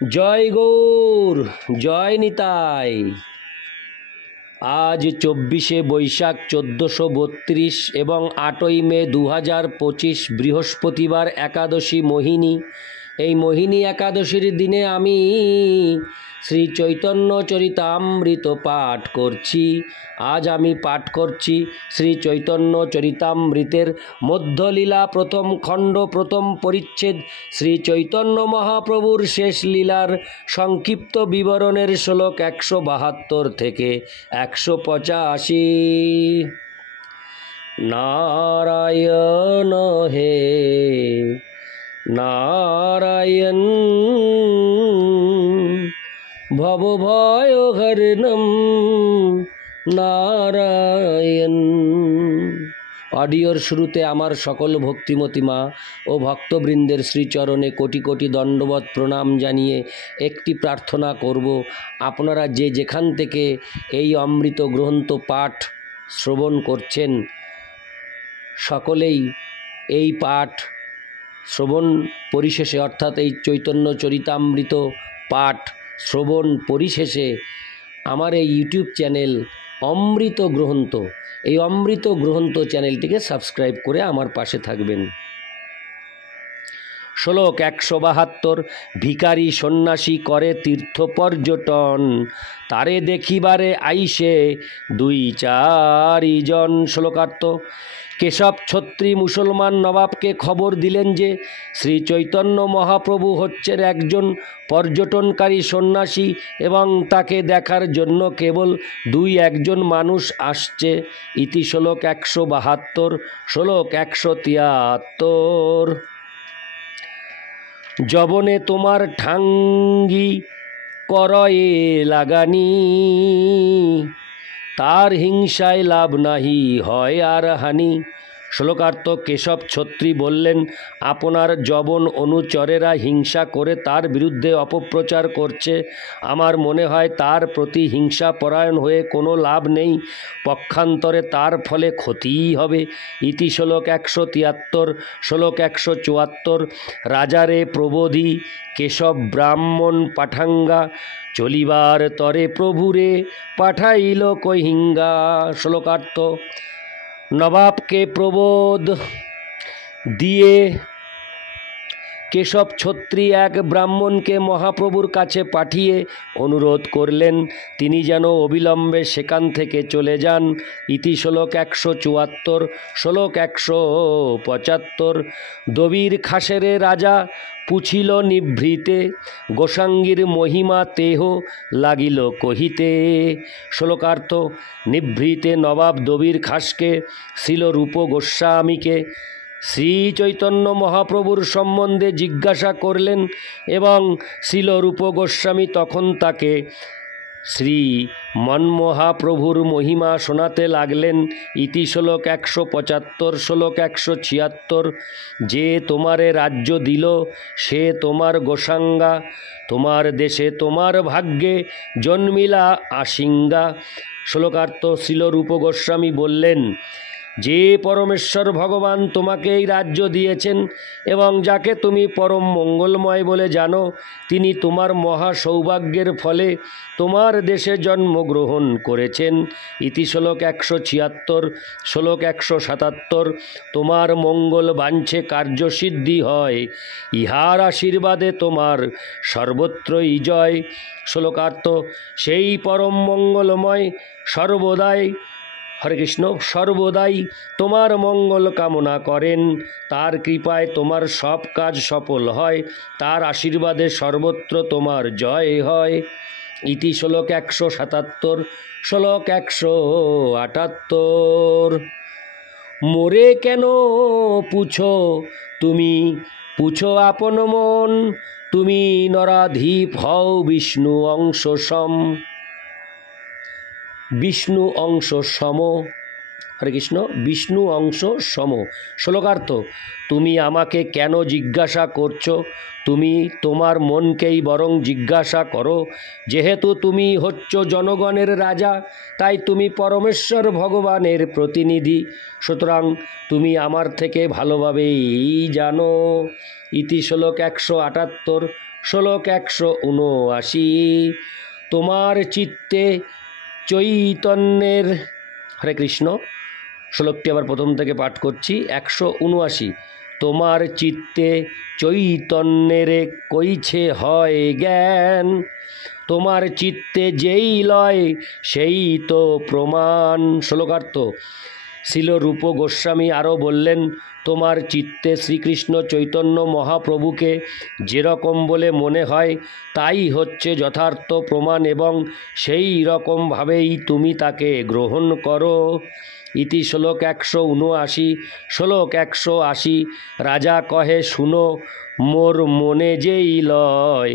জয় গৌর, জয় নিতাই। আজ 24শে বৈশাখ 1432 এবং 8ই মে 2025 বৃহস্পতিবার একাদশী মোহিনী। এই মোহিনী একাদশীর দিনে আমি শ্রী চৈতন্য চরিতামৃত পাঠ করছি। আজ আমি পাঠ করছি শ্রী চৈতন্য চরিতামৃতের মধ্যলীলা প্রথম খণ্ড প্রথম পরিচ্ছেদ, শ্রী চৈতন্য মহাপ্রভুর শেষ লীলার সংক্ষিপ্ত বিবরণের শ্লোক 172 থেকে 185। নারায়ণ হে নারায়ণ, ভবভয়হরণম নারায়ণ। অডিওর শুরুতে আমার সকল ভক্তিমতী মা ও ভক্তবৃন্দের শ্রীচরণে কোটি কোটি দণ্ডবত প্রণাম জানিয়ে একটি প্রার্থনা করব। আপনারা যে যেখান থেকে এই অমৃত গ্রন্থ পাঠ শ্রবণ করছেন, সকলেই এই পাঠ শ্রবণ পরিশেষে, অর্থাৎ এই চৈতন্য চরিতামৃত পাঠ শ্রবণ পরিশেষে আমার এই ইউটিউব চ্যানেল অমৃত গ্রন্থ, এই অমৃত গ্রন্থ চ্যানেলটিকে সাবস্ক্রাইব করে আমার পাশে থাকবেন। শ্লোক 172। ভিখারি সন্ন্যাসী করে তীর্থ পর্যটন, তারে দেখিবারে আইসে 2-4 জন। শ্লোকার্থ। কেশব ছত্রী মুসলমান নবাবকে খবর দিলেন যে শ্রী চৈতন্য মহাপ্রভু হচ্ছেন একজন পর্যটনকারী সন্ন্যাসী এবং তাকে দেখার জন্য কেবল 2-1 মানুষ আসছে। ইতি শ্লোক 172। শ্লোক 173। যবনে তোমার ঠাঙ্গি করয়ে লাগানি, তার হিংসায় লাভ নাহি হয় আর হানি। শ্লোকার্থ। কেশব ছত্রী বললেন, আপনার যবন অনুচরেরা হিংসা করে তার বিরুদ্ধে অপপ্রচার করছে। আমার মনে হয় তার প্রতি হিংসা পরায়ণ হয়ে কোনো লাভ নেই, পক্ষান্তরে তার ফলে ক্ষতিই হবে। ইতি শ্লোক 173। শ্লোক 174। রাজারে প্রবোধি কেশব ব্রাহ্মণ পাঠাঙ্গা, চলিবার তরে প্রভুরে পাঠাইল কহিঙ্গা। শ্লোকার্থ। নবাবকে প্রবোধ দিয়ে কেশব ছত্রী এক ব্রাহ্মণকে মহাপ্রভুর কাছে পাঠিয়ে অনুরোধ করলেন তিনি যেন অবিলম্বে সেখান থেকে চলে যান। ইতি শ্লোক 174। শ্লোক 175। দবির খাসেরে রাজা পুছিল নিভৃতে, গোসাঙ্গীর মহিমা তেহ লাগিল কহিতে। শ্লোকার্থ। নিভৃতে নবাব দবির খাসকে শ্রীল রূপ গোস্বামীকে শ্রী চৈতন্য মহাপ্রভুর সম্বন্ধে জিজ্ঞাসা করলেন এবং শ্রীল রূপ গোস্বামী তখন তাকে শ্রী মন্মহাপ্রভুর মহিমা শোনাতে লাগলেন। ইতি শ্লোক 175। শ্লোক 176। যে তোমারে রাজ্য দিল সে তোমার গোসাঙ্গা, তোমার দেশে তোমার ভাগ্যে জন্মিলা আশিঙ্গা। শ্লোকার্থ। শ্রীল রূপ গোস্বামী বললেন, যে পরমেশ্বর ভগবান তোমাকে এই রাজ্য দিয়েছেন এবং যাকে তুমি পরম মঙ্গলময় বলে জানো, তিনি তোমার মহা সৌভাগ্যের ফলে তোমার দেশে জন্মগ্রহণ করেছেন। ইতি শ্লোক 176। শ্লোক 177। তোমার মঙ্গল বাঞ্ছে কার্যসিদ্ধি হয়, ইহার আশীর্বাদে তোমার সর্বত্রই জয়। শ্লোকার্থ। সেই পরম মঙ্গলময় সর্বদাই, হরে কৃষ্ণ, সর্বদাই তোমার মঙ্গল কামনা করেন, তার কৃপায় তোমার সব কাজ সফল হয়, তার আশীর্বাদে সর্বত্র তোমার জয় হয়। ইতি শ্লোক 177। শ্লোক 178। মোরে কেন পুছো তুমি, পুছো আপন মন, তুমি নরাধীপ হও বিষ্ণু অংশ সম। বিষ্ণু অংশ সম, হরে কৃষ্ণ, বিষ্ণু অংশ সম। শ্লোকার্থ। তুমি আমাকে কেন জিজ্ঞাসা করছো? তুমি তোমার মনকেই বরং জিজ্ঞাসা করো। যেহেতু তুমি হচ্ছ জনগণের রাজা, তাই তুমি পরমেশ্বর ভগবানের প্রতিনিধি, সুতরাং তুমি আমার থেকে ভালোভাবেই জানো। ইতি শ্লোক 178। শ্লোক 179। তোমার চিত্তে চৈতন্যের, হরে কৃষ্ণ, শ্লোকটি আবার প্রথম থেকে পাঠ করছি। 179। তোমার চিত্তে চৈতন্যের কইছে হয় জ্ঞান, তোমার চিত্তে যেই লয় সেই তো প্রমাণ। শ্লোকার্থ। শিল রূপ গোস্বামী আরও বললেন, তোমার চিত্তে শ্রীকৃষ্ণ চৈতন্য মহাপ্রভুকে যেরকম বলে মনে হয় তাই হচ্ছে যথার্থ প্রমাণ, এবং সেই রকমভাবেই তুমি তাকে গ্রহণ করো। ইতি শ্লোক 179। শ্লোক 180। রাজা কহে, শুনো মোর মনে যেই লয়,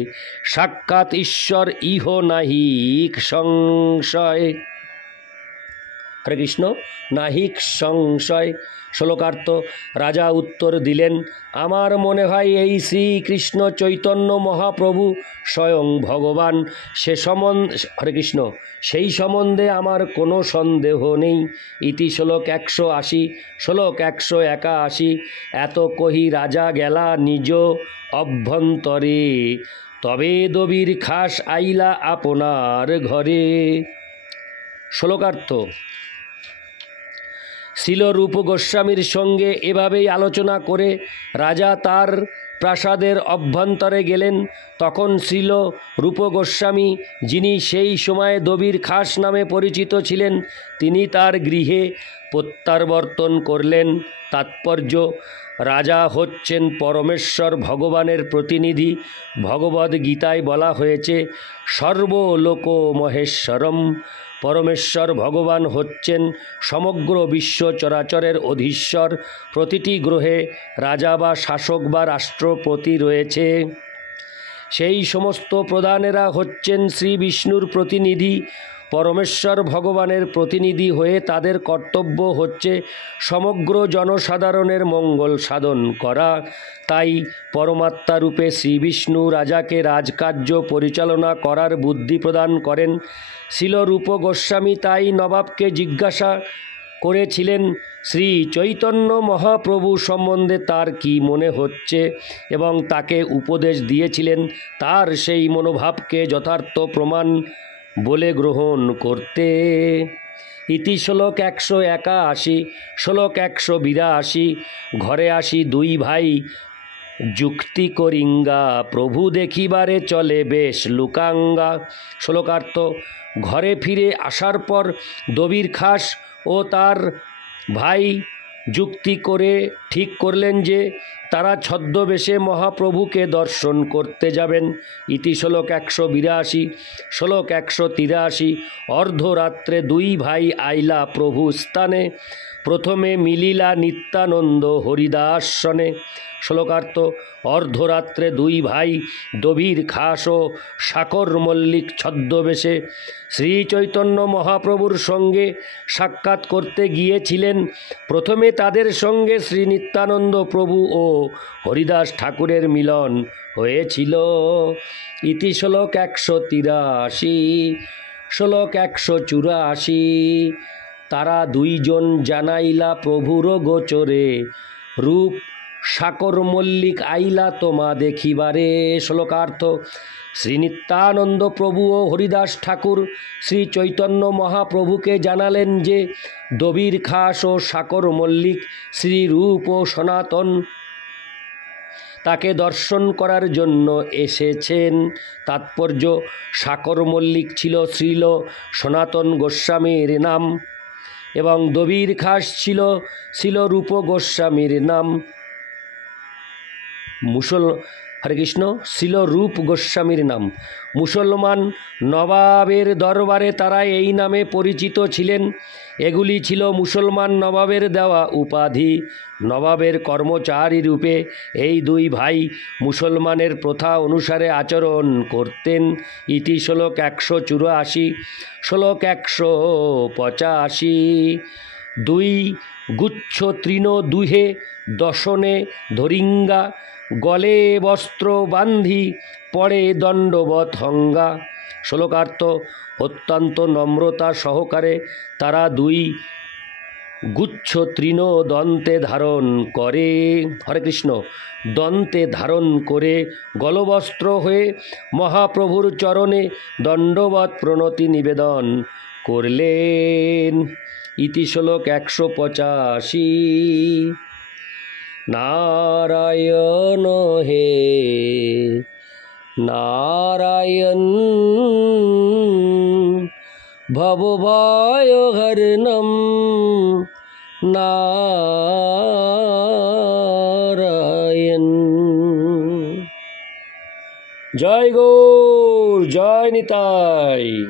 সাক্ষাৎ ঈশ্বর ইহ নাহিক সংশয়। হরে কৃষ্ণ। নাহিক সংশয়। শ্লোকার্থ। রাজা উত্তর দিলেন, আমার মনে হয় এই শ্রীকৃষ্ণ চৈতন্য মহাপ্রভু স্বয়ং ভগবান, হরে কৃষ্ণ, সেই সম্বন্ধে আমার কোনো সন্দেহ নেই। ইতি শ্লোক 180। শ্লোক 181। এত কহি রাজা গেলা নিজ অভ্যন্তরে, তবে দবির খাস আইলা আপনার ঘরে। শ্লোকার্থ। শিল রূপ গোস্বামীর সঙ্গে এভাবেই আলোচনা করে রাজা তার প্রাসাদের অভ্যন্তরে গেলেন। তখন শিল রূপ গোস্বামী, যিনি সেই সময়ে দবির খাস নামে পরিচিত ছিলেন, তিনি তার গৃহে প্রত্যাবর্তন করলেন। তাৎপর্য: রাজা হচ্ছেন পরমেশ্বর ভগবানের প্রতিনিধি। ভগবদ্গীতায় বলা হয়েছে, সর্বলোক মহেশ্বরম। পরমেশ্বর ভগবান হচ্ছেন সমগ্র বিশ্ব চরাচরের অধীশ্বর। প্রতিটি গ্রহে রাজা বা শাসক বা রাষ্ট্রপতি রয়েছে। সেই সমস্ত প্রধানেরা হচ্ছেন শ্রী বিষ্ণুর প্রতিনিধি। পরমেশ্বর ভগবানের প্রতিনিধি হয়ে তাদের কর্তব্য হচ্ছে সমগ্র জনসাধারণের মঙ্গল সাধন করা। তাই পরমাত্মা রূপে শ্রী বিষ্ণু রাজাকে রাজকার্য পরিচালনা করার বুদ্ধি প্রদান করেন। শিল রূপ গোস্বামী তাই নবাবকে জিজ্ঞাসা করেছিলেন শ্রী চৈতন্য মহাপ্রভু সম্বন্ধে তার কি মনে হচ্ছে, এবং তাকে উপদেশ দিয়েছিলেন তার সেই মনোভাবকে যথার্থ প্রমাণ বলে গ্রহণ করতে। ইতি শ্লোক 181। শ্লোক 182। ঘরে আসি দুই ভাই যুক্তি করিঙ্গা, প্রভু দেখিবারে চলে বেশ লুকাঙ্গা। শ্লোকার্থ। ঘরে ফিরে আসার পর দবির খাস ও তার ভাই যুক্তি করে ঠিক করলেন যে তারা ছদ্মবেশে মহাপ্রভুকে দর্শন করতে যাবেন। ইতি শ্লোক 182। শ্লোক 183। অর্ধরাত্রে দুই ভাই আইলা প্রভু স্থানে, প্রথমে মিলিলা নিত্যানন্দ হরিদাসনে। শ্লোকার্থ। অর্ধরাত্রে দুই ভাই দবির খাস ও সাকর মল্লিক ছদ্মবেশে শ্রী চৈতন্য মহাপ্রভুর সঙ্গে সাক্ষাৎ করতে গিয়েছিলেন। প্রথমে তাদের সঙ্গে শ্রী নিত্যানন্দ প্রভু ও হরিদাস ঠাকুরের মিলন হয়েছিল। ইতি শ্লোক 183। শ্লোক 184। তারা দুইজন জানাইলা প্রভুর গোচরে, রূপ সাকর মল্লিক আইলা তোমা দেখিবারে। শ্লোকার্থ। শ্রী নিত্যানন্দ প্রভু ও হরিদাস ঠাকুর শ্রী চৈতন্য মহাপ্রভুকে জানালেন যে দবির খাস ও সাকর মল্লিক শ্রী রূপ ও সনাতন তাকে দর্শন করার জন্য এসেছেন। তাৎপর্য: সাকর মল্লিক ছিল শ্রীল সনাতন গোস্বামীর নাম, এবং দবির খাস ছিল শিল রূপ গোস্বামীর নাম। হরে কৃষ্ণ। শিল রূপ গোস্বামীর নাম। মুসলমান নবাবের দরবারে তারা এই নামে পরিচিত ছিলেন। এগুলি ছিল মুসলমান নবাবের দেওয়া উপাধি। নবাবের কর্মচারী রূপে এই দুই ভাই মুসলমানের প্রথা অনুসারে আচরণ করতেন। ইতি শ্লোক 184। শ্লোক 185। দুই গুচ্ছ তৃণ দুহে দশনে ধরিঙ্গা, গলে বস্ত্র বান্ধি পড়ে দণ্ডবৎ হঙ্গা। শ্লোকার্থ। অত্যন্ত নম্রতা সহকারে তারা দুই গুচ্ছ তৃণ দন্তে ধারণ করে, হরে কৃষ্ণ, দন্তে ধারণ করে গলবস্ত্র হয়ে মহাপ্রভুর চরণে দণ্ডবৎ প্রণতি নিবেদন করলেন। ইতি শ্লোক 185। নারায়ণ হে নারায়ণ ভবভয়হরণম নারায়ণ। জয় গৌর, জয় নিতাই।